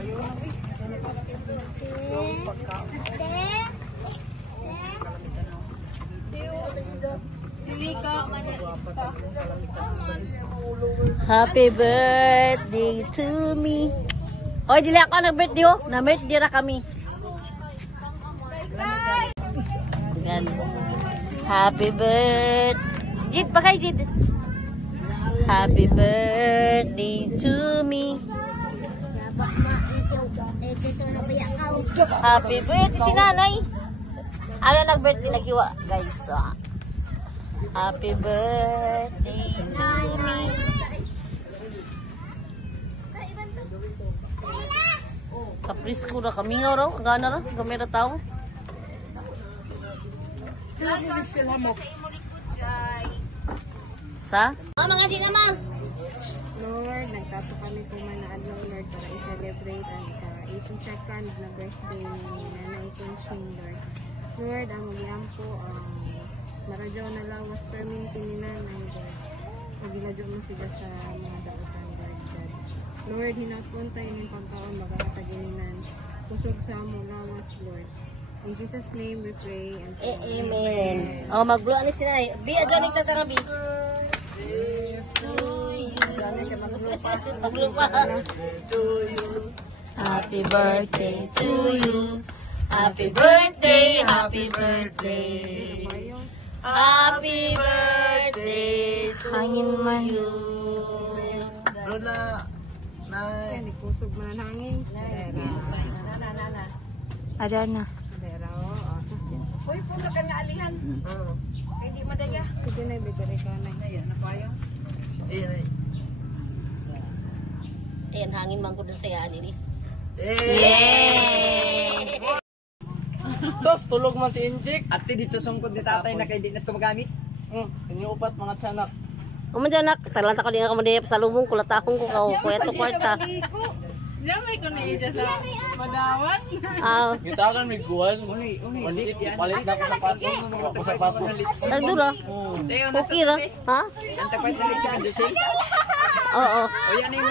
Happy birthday to me. Hoy, dili ako nag-birthday oh. Na-birthday ra kami. Gan. Happy birthday. Jid, bakay Jid. Happy birthday to me. Happy birthday si nanay. Ano nag-birthday naghiwa, guys? So, happy birthday to me. Kapris ko na kami nga raw. Gana raw. Gamera tao. Sa? Mga di naman. Lord, nagtato kami kumanaan ng Lord para i-celebrate ang 82nd na birthday ni Nanay Conching, Lord. Lord, ang magyam po, maradyo na lang was perminti ni Nanay, Lord. Magiladyo mo sila sa mga dautan, Lord. Lord, hinapunta yung pagkaon, magkakataginan. Kusog sa among lawas, Lord. In Jesus' name we pray and say Amen. Oh, mag-blow ni sila. Bi, adyan nagtatanga, Bi. Happy birthday to you. Happy birthday, happy birthday. Happy birthday to you. Lola, nay. kusog man ang hangin. Adyan na. Uy, punta ka nga alihan. Hindi madaya. Sige na, bibiri ka na. Ayan, napayo. Ayan, hangin man ko dun sa yan ini. Yay! Sos, tulog man si Injik. Ate, dito sungkod ni tatay na kay di na ito magamit. Iniupat mga tiyanak. Umadyan na, talanta ko din ako madaya sa lubong, kulatahong ko kao, kweto kwarta. Yamay ko na iya sa madawan. Kita kan may guwan. Mali, palit na ko sapatos. Ako sapatos. Nagdura. Okay ra. Ha? Ang tapat sa litsa, Jose. Oo. O yan yung